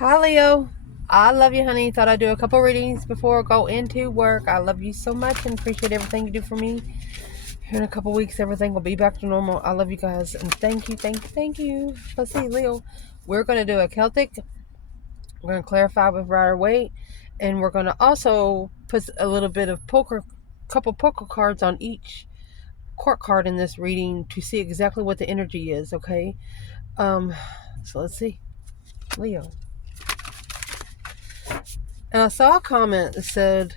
Hi, Leo. I love you, honey. Thought I'd do a couple readings before I go into work. I love you so much and appreciate everything you do for me. Here in a couple weeks, everything will be back to normal. I love you guys and thank you, thank you, thank you. Let's see, Leo. We're going to do a Celtic. We're going to clarify with Rider Waite, and we're going to also put a little bit of couple poker cards on each court card in this reading to see exactly what the energy is. Okay. So let's see, Leo. And I saw a comment that said,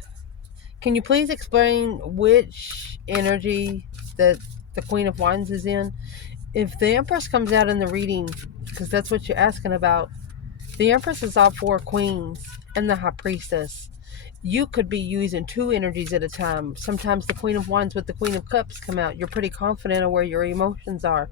can you please explain which energy that the Queen of Wands is in? If the Empress comes out in the reading, because that's what you're asking about, the Empress is all four queens and the High Priestess. You could be using two energies at a time. Sometimes the Queen of Wands with the Queen of Cups come out. You're pretty confident of where your emotions are.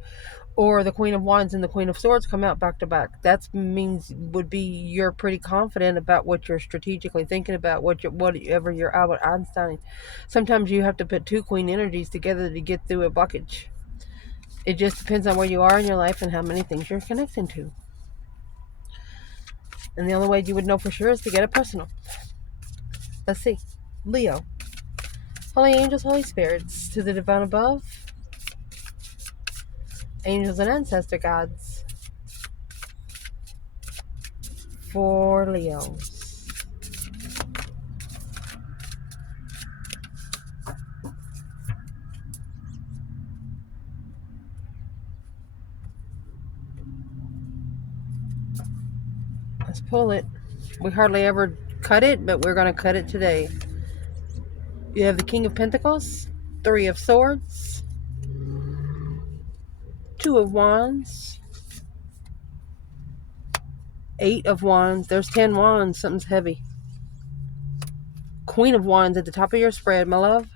Or the Queen of Wands and the Queen of Swords come out back to back. That means would be you're pretty confident about what you're strategically thinking about, whatever you're Albert Einstein. Sometimes you have to put two queen energies together to get through a blockage. It just depends on where you are in your life and how many things you're connecting to. And the only way you would know for sure is to get it personal. Let's see. Leo. Holy angels, holy spirits, to the divine above, angels and ancestor gods, for Leos. Let's pull it. We hardly ever cut it, but we're going to cut it today. You have the King of Pentacles, Three of Swords, Two of Wands, Eight of Wands. There's 10 Wands. Something's heavy. Queen of Wands at the top of your spread, my love.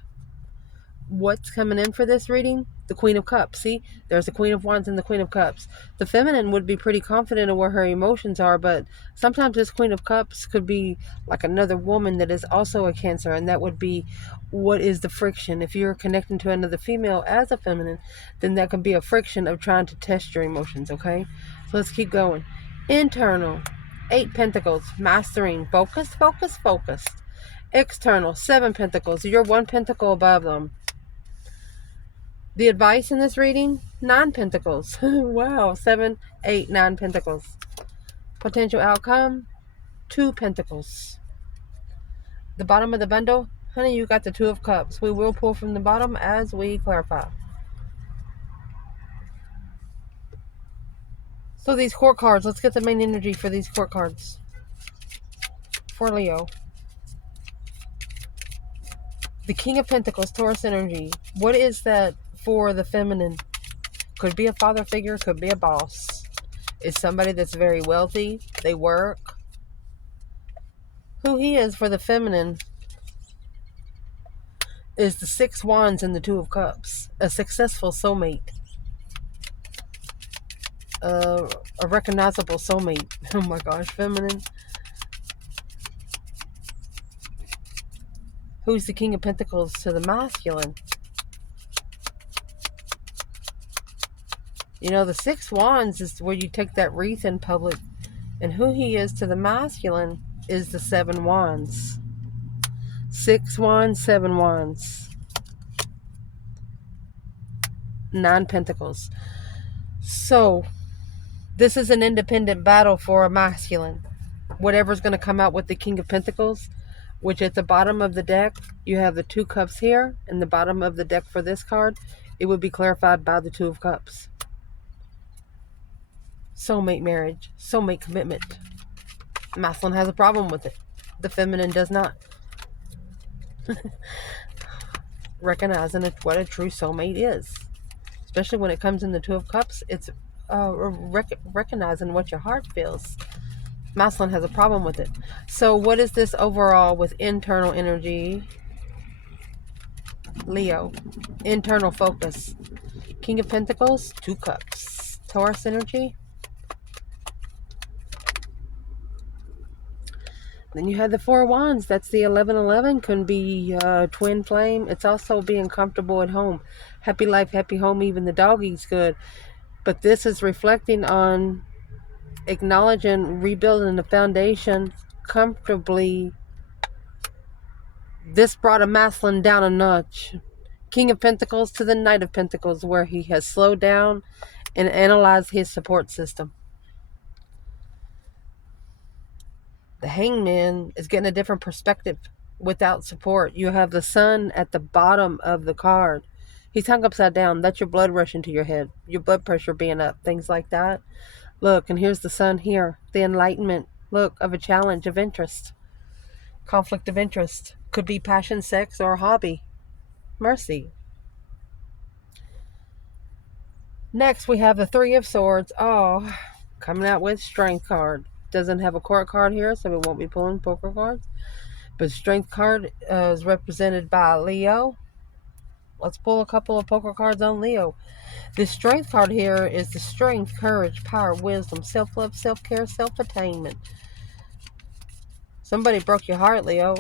What's coming in for this reading? The Queen of Cups. See, there's the Queen of Wands and the Queen of Cups. The feminine would be pretty confident of where her emotions are, but sometimes this Queen of Cups could be like another woman that is also a Cancer, and that would be what is the friction. If you're connecting to another female as a feminine, then that can be a friction of trying to test your emotions, okay? So let's keep going. Internal, 8 Pentacles, mastering, focused, focused, focused. External, 7 Pentacles, you're 1 pentacle above them. The advice in this reading, 9 Pentacles. Wow, 7, 8, 9 Pentacles. Potential outcome, 2 Pentacles. The bottom of the bundle, honey, you got the 2 of Cups. We will pull from the bottom as we clarify. So these court cards, let's get the main energy for these court cards. For Leo. The King of Pentacles, Taurus energy. What is that for the feminine? Could be a father figure, could be a boss. It's somebody that's very wealthy. They work. Who he is for the feminine is the 6 Wands and the 2 of Cups. A successful soulmate. A recognizable soulmate. Oh my gosh, feminine. Who's the King of Pentacles to the masculine? You know, the 6 Wands is where you take that wreath in public. And who he is to the masculine is the 7 Wands. 6 Wands, 7 Wands. 9 Pentacles. So, this is an independent battle for a masculine. Whatever's going to come out with the King of Pentacles, which at the bottom of the deck, you have the 2 Cups here, and the bottom of the deck for this card, it would be clarified by the 2 of Cups. Soulmate marriage, soulmate commitment. Masculine has a problem with it. The feminine does not. Recognizing what a true soulmate is. Especially when it comes in the 2 of Cups, it's recognizing what your heart feels. Masculine has a problem with it. So what is this overall with internal energy? Leo. Internal focus. King of Pentacles, 2 Cups. Taurus energy. Then you have the 4 Wands. That's the 1111. Can be twin flame. It's also being comfortable at home. Happy life, happy home. Even the doggy's good. But this is reflecting on acknowledging, rebuilding the foundation comfortably. This brought a masculine down a notch. King of Pentacles to the Knight of Pentacles, where he has slowed down and analyzed his support system. The Hangman is getting a different perspective without support. You have the Sun at the bottom of the card. He's hung upside down. That's your blood rushing to your head, your blood pressure being up, things like that. Look, and here's the Sun here. The enlightenment, look, of a challenge of interest. Conflict of interest. Could be passion, sex, or a hobby. Mercy. Next, we have the Three of Swords. Oh, coming out with Strength card. Doesn't have a court card here, so we won't be pulling poker cards. But Strength card is represented by Leo. Let's pull a couple of poker cards on Leo. The Strength card here is the strength, courage, power, wisdom, self-love, self-care, self-attainment. Somebody broke your heart, Leo.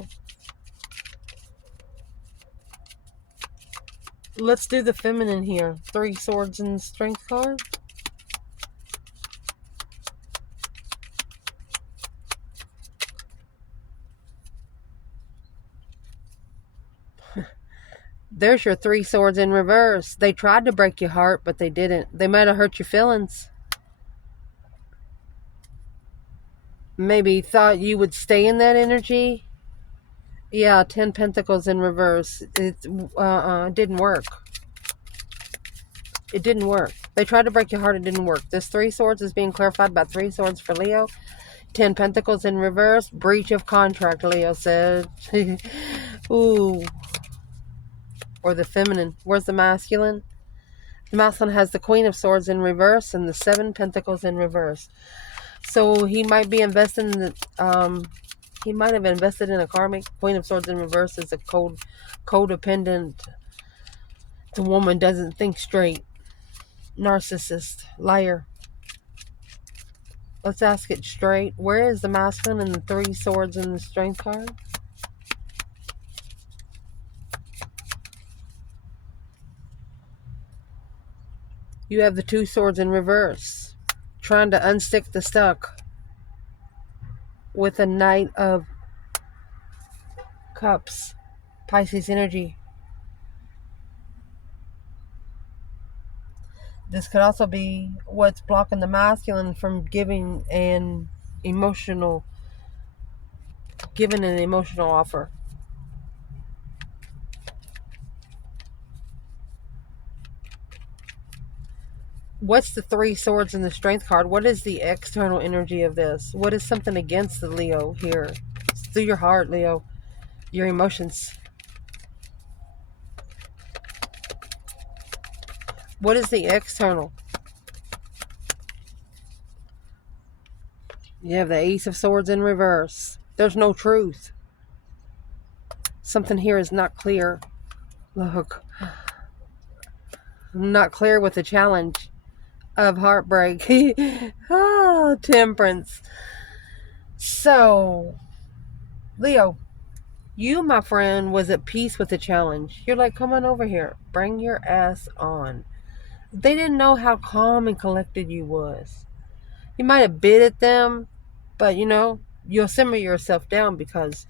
Let's do the feminine here. Three Swords and Strength card. There's your Three Swords in reverse. They tried to break your heart, but they didn't. They might have hurt your feelings. Maybe thought you would stay in that energy. Yeah, 10 Pentacles in reverse. It didn't work. It didn't work. They tried to break your heart. It didn't work. This Three Swords is being clarified by Three Swords for Leo. 10 Pentacles in reverse. Breach of contract, Leo said. Ooh. Or the feminine. Where's the masculine? The masculine has the Queen of Swords in reverse and the 7 Pentacles in reverse. So he might be investing in the, he might have invested in a karmic. Queen of Swords in reverse is a codependent. The woman doesn't think straight. Narcissist. Liar. Let's ask it straight. Where is the masculine and the Three Swords in the Strength card? You have the Two Swords in reverse. Trying to unstick the stuck. With a Knight of Cups. Pisces energy. This could also be what's blocking the masculine from giving an emotional offer. What's the Three Swords in the Strength card? What is the external energy of this? What is something against the Leo here? It's through your heart, Leo. Your emotions. What is the external? You have the Ace of Swords in reverse. There's no truth. Something here is not clear. Look. Not clear with the challenge of heartbreak. Oh, Temperance. So, Leo, you, my friend, was at peace with the challenge. You're like, come on over here. Bring your ass on. They didn't know how calm and collected you was. You might have bit at them, but, you know, you'll simmer yourself down because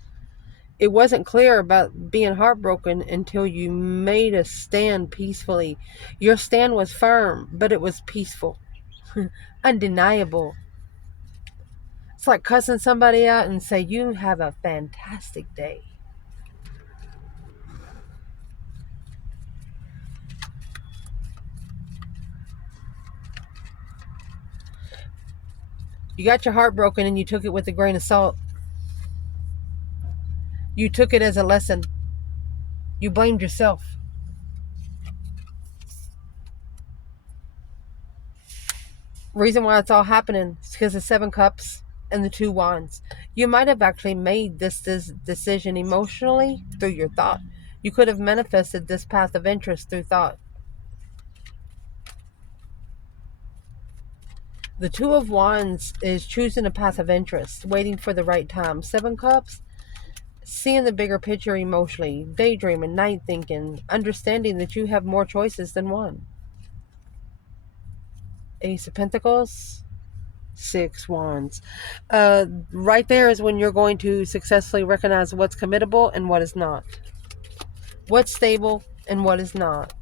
it wasn't clear about being heartbroken until you made a stand peacefully. Your stand was firm, but it was peaceful. Undeniable. It's like cussing somebody out and say, you have a fantastic day. You got your heart broken and you took it with a grain of salt. You took it as a lesson. You blamed yourself. Reason why it's all happening is because of 7 Cups and the 2 Wands. You might have actually made this decision emotionally through your thought. You could have manifested this path of interest through thought. The 2 of Wands is choosing a path of interest, waiting for the right time. 7 Cups, seeing the bigger picture emotionally, daydreaming, night thinking, understanding that you have more choices than one. Ace of Pentacles, Six Wands. Right there is when you're going to successfully recognize what's committable and what is not. What's stable and what is not.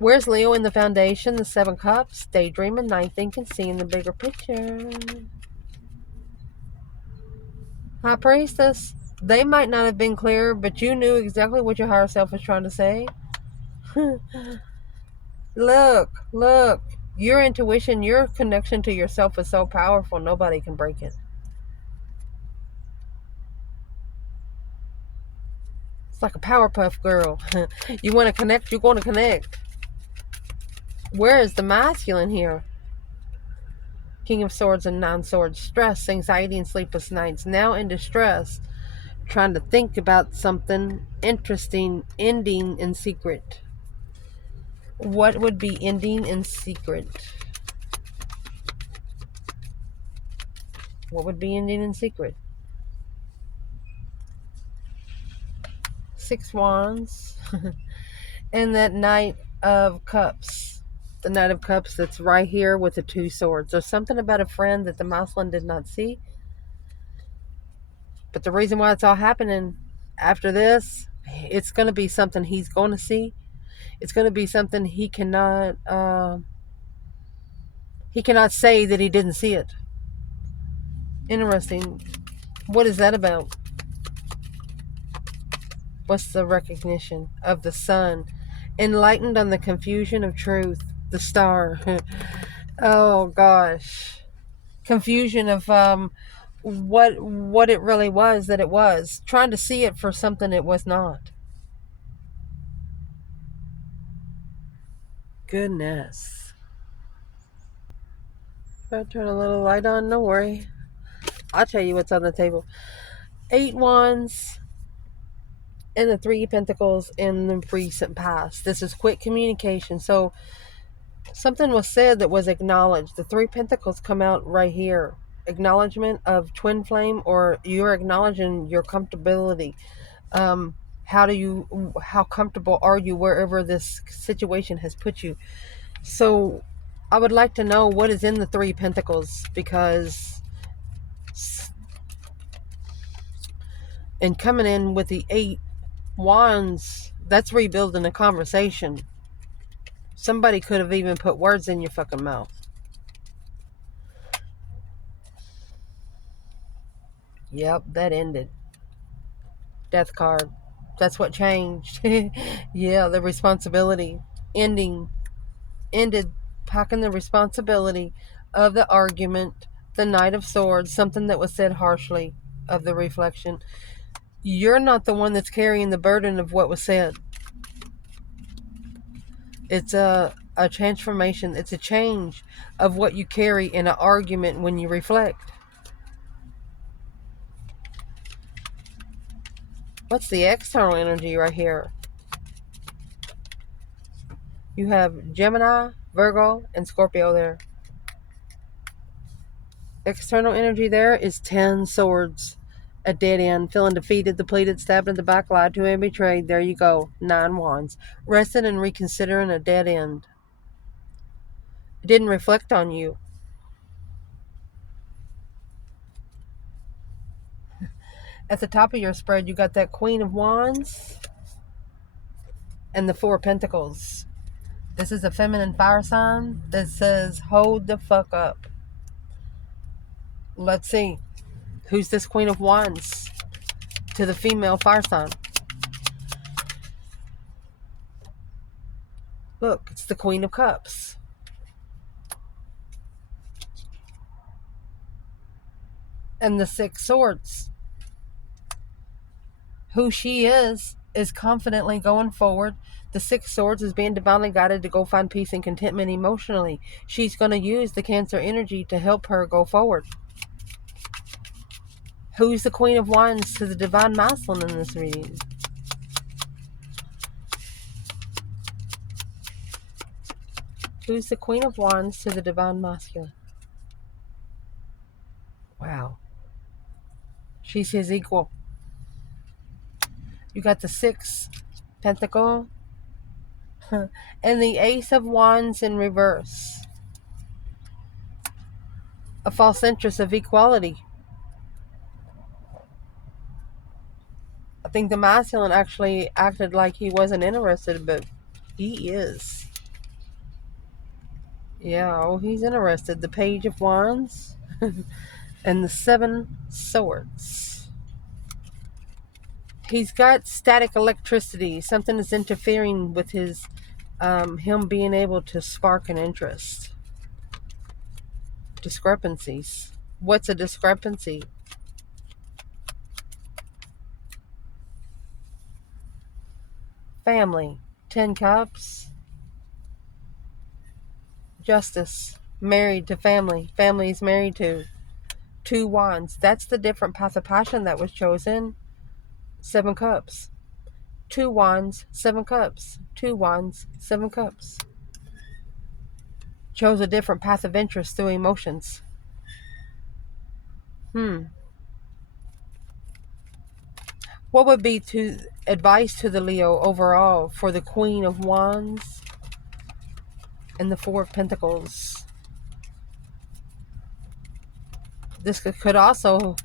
Where's Leo in the foundation? The Seven Cups. Daydreaming, night thinking, seeing the bigger picture. High Priestess. They might not have been clear, but you knew exactly what your higher self was trying to say. Look. Your intuition, your connection to yourself is so powerful, nobody can break it. It's like a Powerpuff Girl. You want to connect, you're going to connect. Where is the masculine here? King of Swords and Nine Swords. Stress, anxiety, and sleepless nights. Now in distress. Trying to think about something interesting. Ending in secret. What would be ending in secret? What would be ending in secret? Six Wands. And that Knight of Cups. The Knight of Cups that's right here with the Two Swords. There's something about a friend that the masculine did not see. But the reason why it's all happening after this, it's going to be something he's going to see. It's going to be something he cannot say that he didn't see it. Interesting. What is that about? What's the recognition of the sun? Enlightened on the confusion of truth. The star. Oh gosh. Confusion of what it really was that it was. Trying to see it for something it was not. Goodness. If I turn a little light on, don't worry. I'll tell you what's on the table. 8 Wands and the 3 Pentacles in the recent past. This is quick communication. So something was said that was acknowledged. The 3 Pentacles come out right here. Acknowledgement of twin flame, or you're acknowledging your comfortability. How comfortable are you wherever this situation has put you? So I would like to know what is in the 3 Pentacles, because and coming in with the 8 Wands, that's rebuilding a conversation. Somebody could have even put words in your fucking mouth. Yep, that ended. Death card. That's what changed. Yeah, the responsibility. Ended. Packing the responsibility of the argument. The Knight of Swords. Something that was said harshly of the reflection. You're not the one that's carrying the burden of what was said. It's a transformation. It's a change of what you carry in an argument when you reflect. What's the external energy right here? You have Gemini, Virgo, and Scorpio there. External energy there is 10 Swords. A dead end, feeling defeated, depleted, stabbed in the back, lied to and betrayed. There you go. 9 Wands. Resting and reconsidering a dead end. It didn't reflect on you. At the top of your spread, you got that Queen of Wands and the 4 Pentacles. This is a feminine fire sign that says, hold the fuck up. Let's see. Who's this Queen of Wands to the female fire sign? Look, it's the Queen of Cups. And the 6 Swords. Who she is confidently going forward. The 6 Swords is being divinely guided to go find peace and contentment emotionally. She's going to use the Cancer energy to help her go forward. Who's the Queen of Wands to the divine masculine in this reading? Who's the Queen of Wands to the divine masculine? Wow. She's his equal. You got the 6 Pentacle and the Ace of Wands in reverse. a false interest of equality. I think the masculine actually acted like he wasn't interested, but he is. Yeah, oh, he's interested. The Page of Wands and the Seven Swords. He's got static electricity. Something is interfering with his him being able to spark an interest. Discrepancies. What's a discrepancy? Family. 10 Cups. Justice. Married to family. Family is married to. 2 Wands. That's the different path of passion that was chosen. 7 Cups. 2 Wands, 7 Cups. 2 Wands, 7 Cups. Chose a different path of interest through emotions. What would be advice to the Leo overall for the Queen of Wands and the Four of Pentacles? This could also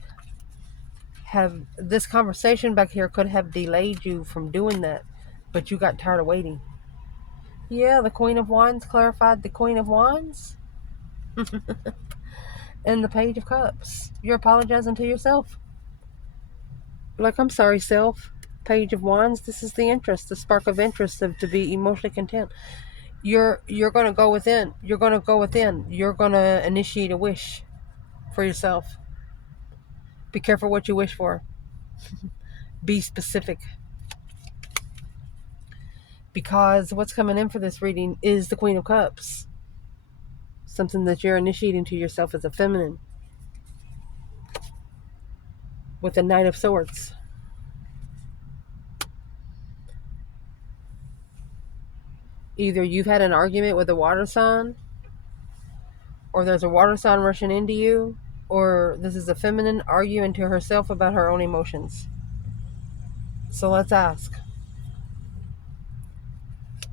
have, this conversation back here could have delayed you from doing that, but you got tired of waiting. Yeah, the Queen of Wands clarified the Queen of Wands and the Page of Cups. You're apologizing to yourself. Like, I'm sorry, self. Page of Wands, this is the interest, the spark of interest of to be emotionally content. You're going to go within. You're going to go within. You're going to initiate a wish for yourself. Be careful what you wish for. Be specific. Because what's coming in for this reading is the Queen of Cups. Something that you're initiating to yourself as a feminine. With the Knight of Swords. Either you've had an argument with a water sign, or there's a water sign rushing into you, or this is a feminine arguing to herself about her own emotions. So let's ask.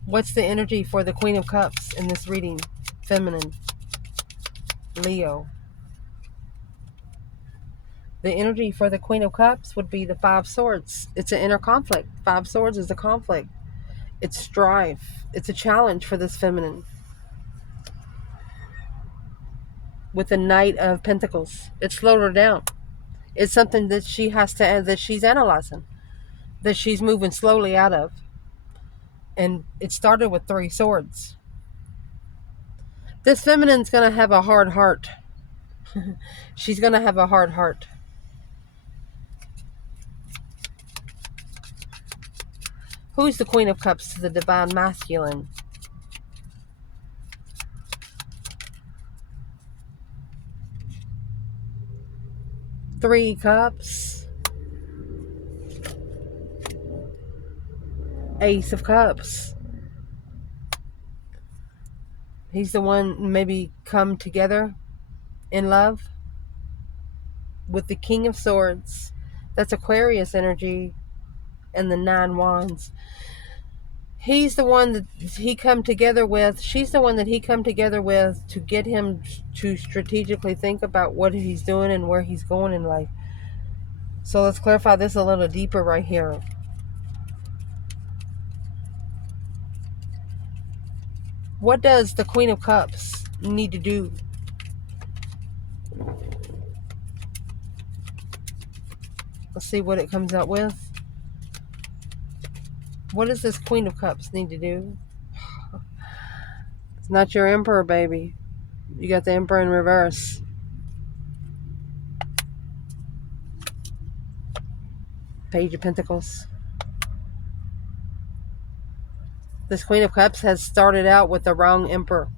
What's the energy for the Queen of Cups in this reading? Feminine. Leo. The energy for the Queen of Cups would be the Five Swords. It's an inner conflict. 5 Swords is a conflict. It's strife. It's a challenge for this feminine. With the Knight of Pentacles. It slowed her down. It's something that she has to, that she's analyzing. That she's moving slowly out of. And it started with 3 swords. This feminine's going to have a hard heart. She's going to have a hard heart. Who's the Queen of Cups to the Divine Masculine? Three Cups. Ace of Cups. He's the one maybe come together in love with the King of Swords. That's Aquarius energy. And the 9 Wands. He's the one that he come together with. She's the one that he come together with to get him to strategically think about what he's doing and where he's going in life. So let's clarify this a little deeper right here. What does the Queen of Cups need to do? Let's see what it comes out with. What does this Queen of Cups need to do? It's not your Emperor, baby. You got the Emperor in reverse. Page of Pentacles. This Queen of Cups has started out with the wrong Emperor.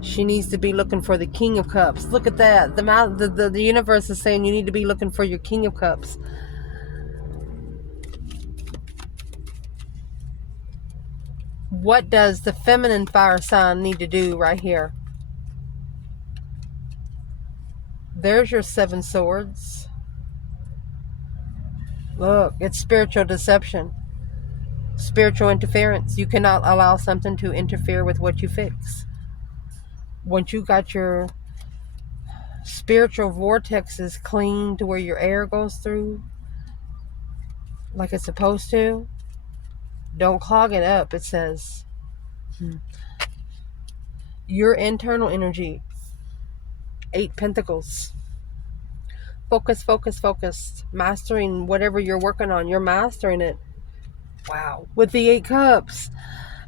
She needs to be looking for the King of Cups. Look at that. The universe is saying you need to be looking for your King of Cups. What does the feminine fire sign need to do right here? There's your 7 swords. Look, it's spiritual deception. Spiritual interference. You cannot allow something to interfere with what you fix. Once you got your spiritual vortexes clean to where your air goes through like it's supposed to, don't clog it up, it says. Your internal energy, 8 pentacles. Focus, focus, focus. Mastering whatever you're working on. You're mastering it. Wow. With the 8 cups.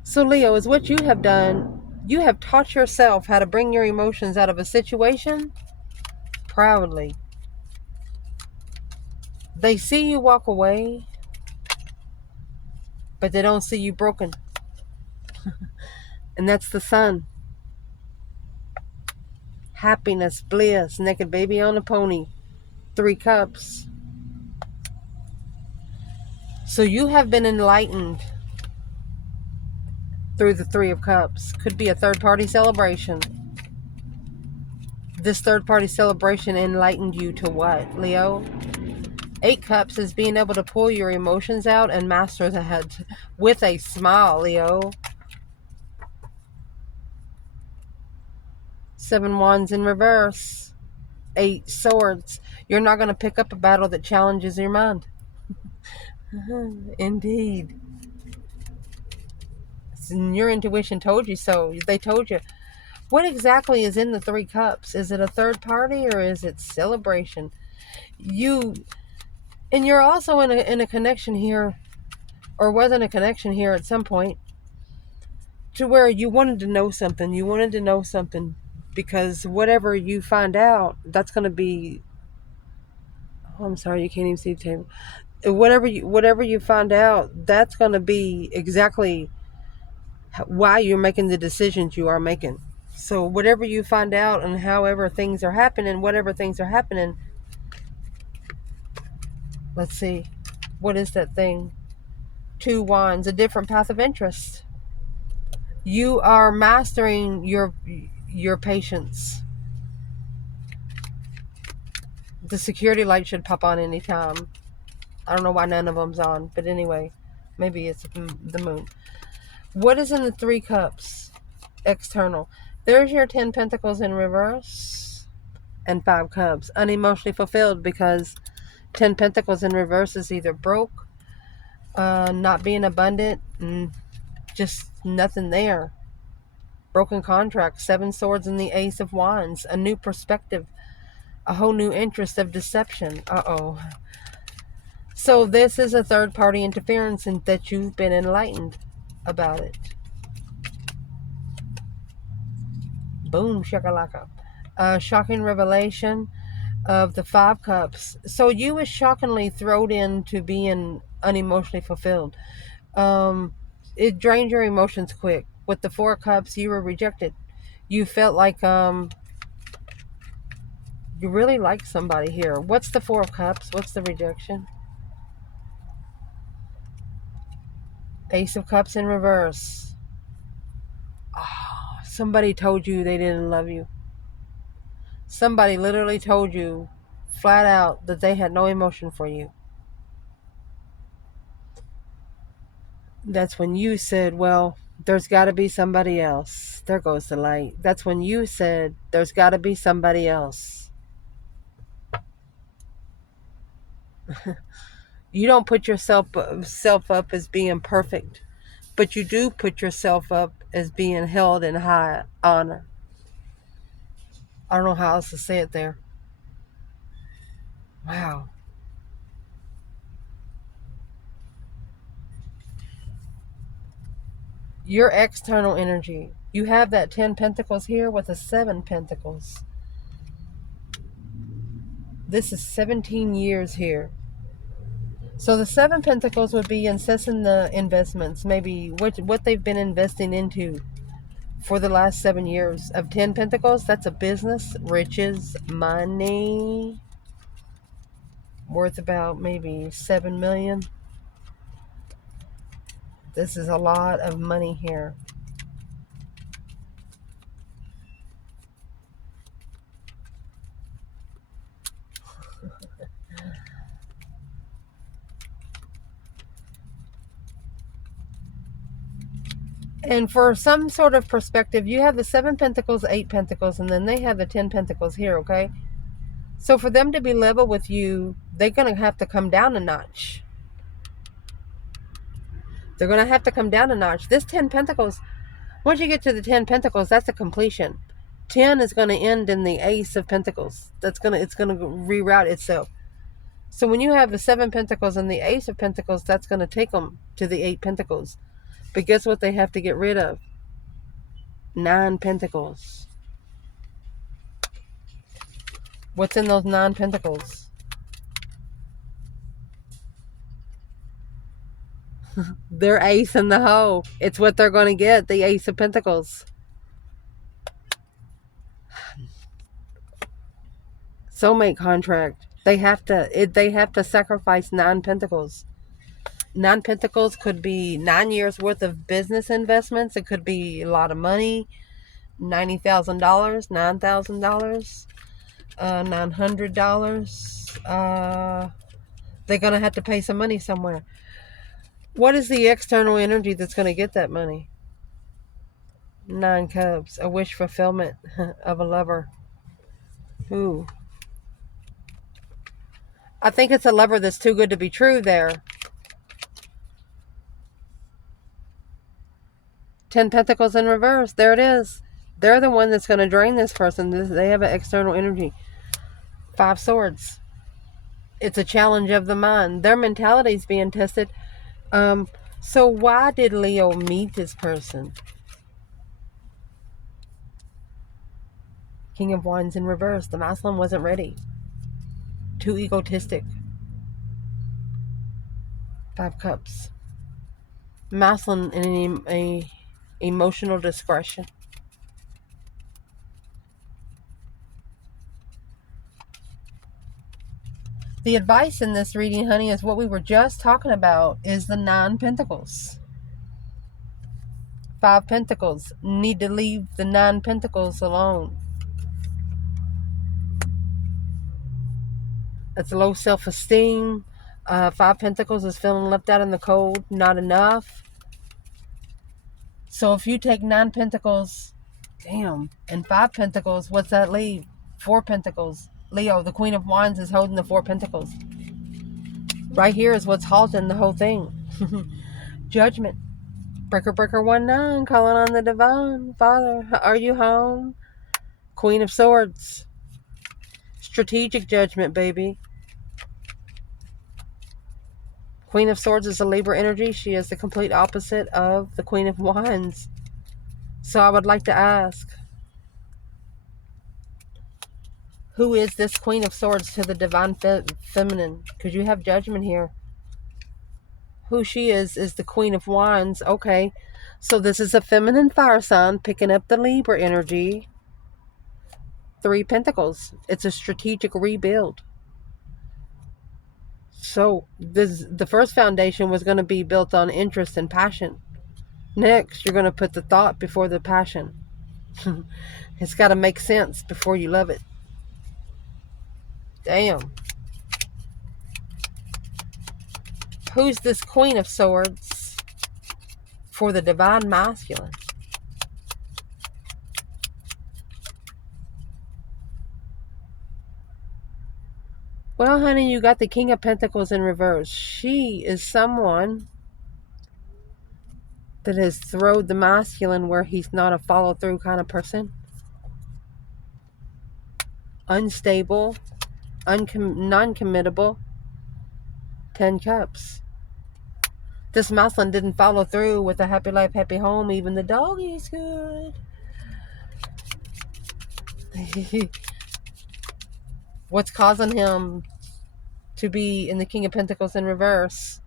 So Leo, is what you have done, you have taught yourself how to bring your emotions out of a situation proudly. They see you walk away, but they don't see you broken. And that's the sun. Happiness, bliss, naked baby on a pony. 3 cups. So you have been enlightened through the 3 of cups. Could be a third-party celebration. This third-party celebration enlightened you to what, Leo? 8 cups is being able to pull your emotions out and master that with a smile, Leo. 7 wands in reverse. 8 swords. You're not going to pick up a battle that challenges your mind. Indeed. And your intuition told you so. They told you. What exactly is in the 3 cups? Is it a third party or is it celebration? And you're also in a connection here, or wasn't a connection here at some point, to where you wanted to know something. You wanted to know something because whatever you find out, that's going to be... Oh, I'm sorry, you can't even see the table. Whatever you find out, that's going to be exactly why you're making the decisions you are making. So whatever you find out and however things are happening, whatever things are happening, let's see, what is that thing? 2 wands, a different path of interest. You are mastering your patience. The security light should pop on anytime. I don't know why none of them's on, but anyway, maybe it's the moon. What is in the 3 cups? External. There's your 10 pentacles in reverse and 5 cups. Unemotionally fulfilled, because 10 pentacles in reverse is either broke, not being abundant, and just nothing there. Broken contract. 7 swords and the ace of wands. A new perspective. A whole new interest of deception. Uh-oh. So this is a third-party interference and that you've been enlightened about it. Boom, shakalaka. Shocking revelation of the 5 cups. So you was shockingly thrown into being unemotionally fulfilled. It drained your emotions quick. With the 4 cups, you were rejected. You felt like you really like somebody here. What's the 4 of cups? What's the rejection? Ace of cups in reverse. Oh, somebody told you they didn't love you. Somebody literally told you flat out that they had no emotion for you. That's when you said, well, there's got to be somebody else. There goes the light. That's when you said, there's got to be somebody else. You don't put yourself up as being perfect, but you do put yourself up as being held in high honor. I don't know how else to say it there. Wow. Your external energy. You have that 10 pentacles here with the 7 pentacles. This is 17 years here. So the 7 pentacles would be assessing the investments, maybe what they've been investing into for the last 7 years. Of 10 pentacles, that's a business, riches, money, worth about maybe 7 million. This is a lot of money here. And for some sort of perspective, you have the 7 pentacles, 8 pentacles, and then they have the 10 pentacles here, okay? So for them to be level with you, they're going to have to come down a notch. They're going to have to come down a notch. This 10 pentacles, once you get to the 10 pentacles, that's a completion. 10 is going to end in the ace of pentacles. It's going to reroute itself. So when you have the 7 pentacles and the ace of pentacles, that's going to take them to the 8 pentacles. But guess what they have to get rid of? 9 pentacles. What's in those 9 pentacles? Their ace in the hole. It's what they're going to get, the ace of pentacles. Soulmate contract. They have to sacrifice 9 pentacles. 9 pentacles could be 9 years worth of business investments. It could be a lot of money. $90,000, $9,000, $900. They're going to have to pay some money somewhere. What is the external energy that's going to get that money? 9 cups. A wish fulfillment of a lover. Ooh. I think it's a lover that's too good to be true there. 10 pentacles in reverse. There it is. They're the one that's going to drain this person. They have an external energy. 5 swords. It's a challenge of the mind. Their mentality is being tested. So why did Leo meet this person? King of Wands in reverse. The masculine wasn't ready. Too egotistic. 5 cups. Masculine in a emotional discretion. The advice in this reading, honey, is what we were just talking about, is the 9 pentacles. 5 pentacles. Need to leave the 9 pentacles alone. It's low self-esteem. 5 pentacles is feeling left out in the cold. Not enough. So if you take 9 pentacles, damn, and 5 pentacles, what's that leave? 4 pentacles. Leo, the Queen of Wands, is holding the 4 pentacles. Right here is what's halting the whole thing. Judgment. Breaker, breaker, 1-9, calling on the divine. Father, are you home? Queen of Swords. Strategic judgment, baby. Queen of Swords is a Libra energy. She is the complete opposite of the Queen of Wands. So I would like to ask, who is this Queen of Swords to the divine feminine? Because you have judgment here. Who she is the Queen of Wands. Okay. So this is a feminine fire sign picking up the Libra energy. 3 pentacles. It's a strategic rebuild. So the first foundation was going to be built on interest and passion. Next, you're going to put the thought before the passion. It's got to make sense before you love it. Damn. Who's this Queen of Swords for the divine masculine? Well, honey, you got the King of Pentacles in reverse. She is someone that has thrown the masculine where he's not a follow-through kind of person. Unstable. Non-committable. 10 cups. This masculine didn't follow through with a happy life, happy home. Even the doggy's good. What's causing him to be in the King of Pentacles in reverse?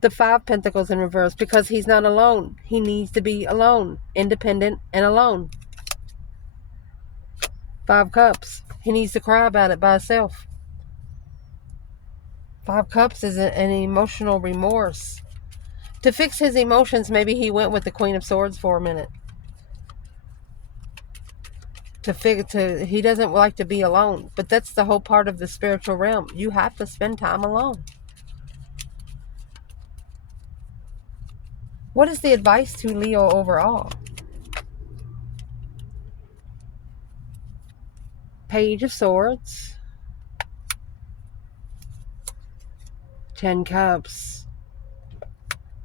The 5 Pentacles in reverse, because he's not alone. He needs to be alone, independent and alone. 5 Cups. He needs to cry about it by himself. 5 Cups is an emotional remorse. To fix his emotions, maybe he went with the Queen of Swords for a minute. He doesn't like to be alone, but that's the whole part of the spiritual realm. You have to spend time alone. What is the advice to Leo overall? Page of Swords, 10 Cups.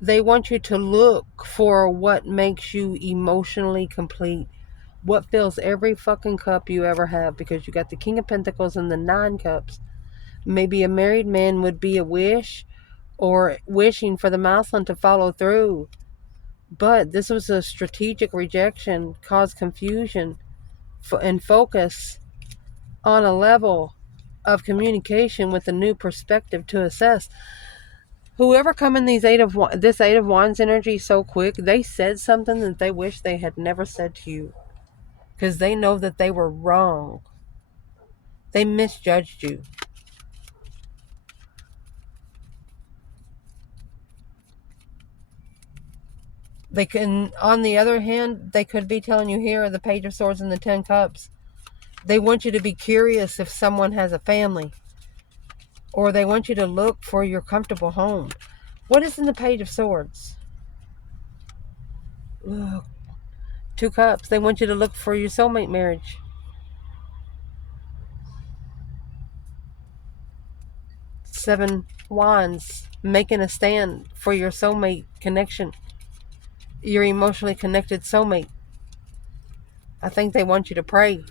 They want you to look for what makes you emotionally complete. What fills every fucking cup you ever have, because you got the King of Pentacles and the 9 Cups. Maybe a married man would be a wish, or wishing for the masculine to follow through. But this was a strategic rejection, caused confusion, and focus on a level of communication with a new perspective to assess. Whoever come in this Eight of Wands energy so quick, they said something that they wish they had never said to you, because they know that they were wrong. They misjudged you. They can, on the other hand, they could be telling you here, the Page of Swords and the 10 Cups, they want you to be curious if someone has a family, or they want you to look for your comfortable home. What is in the Page of Swords? Look, 2 Cups. They want you to look for your soulmate marriage. 7 Wands. Making a stand for your soulmate connection. Your emotionally connected soulmate. I think they want you to pray.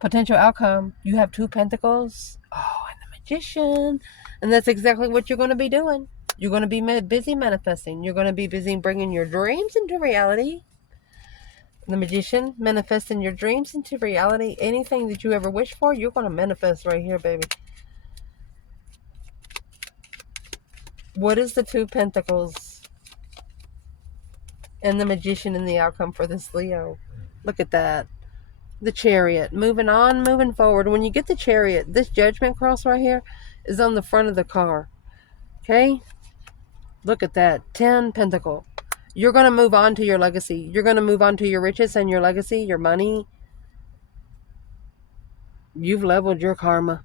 Potential outcome. You have 2 Pentacles. Oh, and the Magician. And that's exactly what you're going to be doing. You're going to be busy manifesting. You're going to be busy bringing your dreams into reality. The Magician, manifesting your dreams into reality. Anything that you ever wish for, you're going to manifest right here, baby. What is the 2 Pentacles and the Magician in the outcome for this Leo? Look at that. The Chariot. Moving on, moving forward. When you get the Chariot, this Judgment cross right here is on the front of the car. Okay? Look at that. 10 Pentacle. You're going to move on to your legacy. You're going to move on to your riches and your legacy, your money. You've leveled your karma.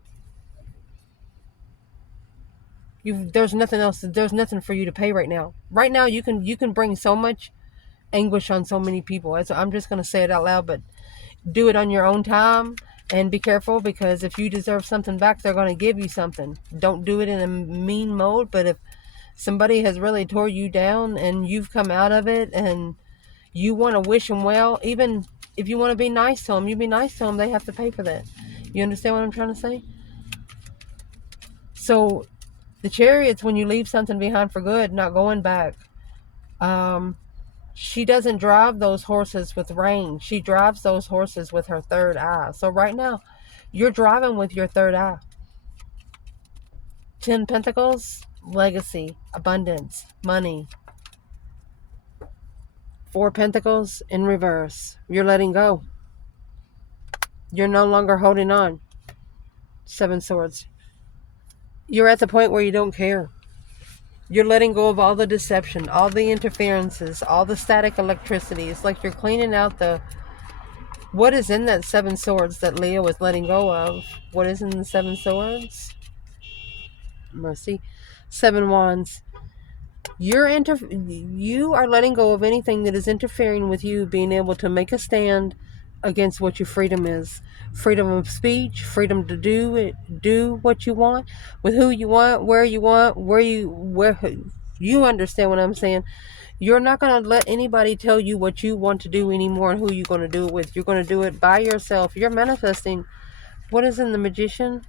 There's nothing else. There's nothing for you to pay right now. Right now, you can bring so much anguish on so many people. I'm just going to say it out loud, but do it on your own time, and be careful, because if you deserve something back, they're going to give you something. Don't do it in a mean mode, but if somebody has really tore you down and you've come out of it and you want to wish them well, even if you want to be nice to them, you be nice to them, they have to pay for that. You understand what I'm trying to say? So the Chariot's when you leave something behind for good, not going back. She doesn't drive those horses with rein. She drives those horses with her third eye. So right now, you're driving with your third eye. 10 Pentacles, legacy, abundance, money. 4 Pentacles in reverse. You're letting go. You're no longer holding on. 7 Swords. You're at the point where you don't care. You're letting go of all the deception, all the interferences, all the static electricity. It's like you're cleaning out the... What is in that 7 Swords that Leo is letting go of? What is in the 7 Swords? Mercy. 7 Wands. You are letting go of anything that is interfering with you being able to make a stand against what your freedom is. Freedom of speech, freedom to do what you want, with who you want, where you understand what I'm saying. You're not going to let anybody tell you what you want to do anymore and who you're going to do it with. You're going to do it by yourself. You're manifesting. What is in the Magician?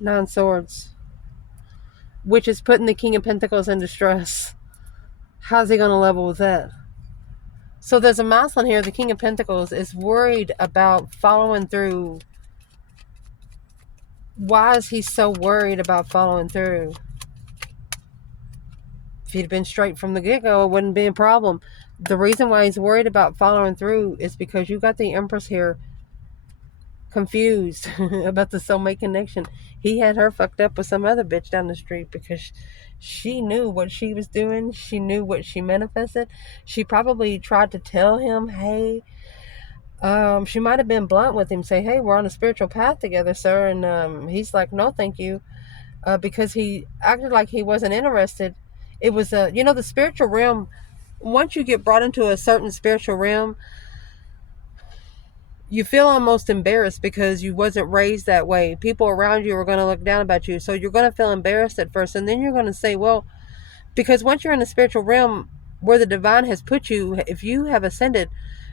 9 Swords. Which is putting the King of Pentacles in distress. How's he going to level with that? So there's a masculine here. The King of Pentacles is worried about following through. Why is he so worried about following through? If he'd been straight from the get-go, it wouldn't be a problem. The reason why he's worried about following through is because you got the Empress here confused about the soulmate connection. He had her fucked up with some other bitch down the street because she knew what she was doing. She knew what she manifested. She probably tried to tell him, hey, She might have been blunt with him, say, hey, we're on a spiritual path together, sir. And he's like, no, thank you. Because he acted like he wasn't interested. It was, the spiritual realm, once you get brought into a certain spiritual realm, you feel almost embarrassed because you wasn't raised that way. People around you are going to look down about you. So you're going to feel embarrassed at first. And then you're going to say, well, because once you're in the spiritual realm where the divine has put you, if you have ascended,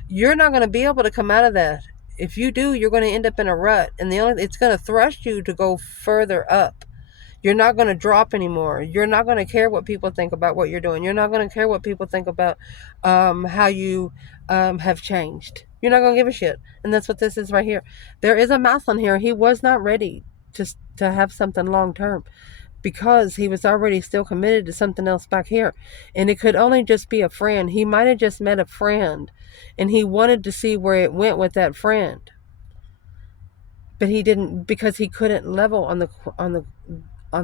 you're not going to be able to come out of that. If you do, you're going to end up in a rut. And it's going to thrust you to go further up. You're not going to drop anymore. You're not going to care what people think about what you're doing. You're not going to care what people think about how you have changed. You're not going to give a shit. And that's what this is right here. There is a mouth on here. He was not ready to have something long term because he was already still committed to something else back here. And it could only just be a friend. He might have just met a friend and he wanted to see where it went with that friend. But he didn't, because he couldn't level on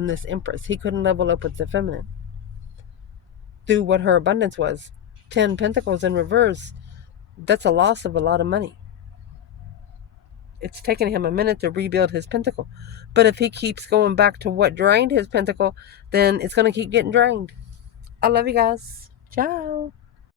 this Empress. He couldn't level up with the feminine through what her abundance was. 10 Pentacles in reverse. That's a loss of a lot of money. It's taken him a minute to rebuild his pentacle. But if he keeps going back to what drained his pentacle, then it's going to keep getting drained. I love you guys. Ciao.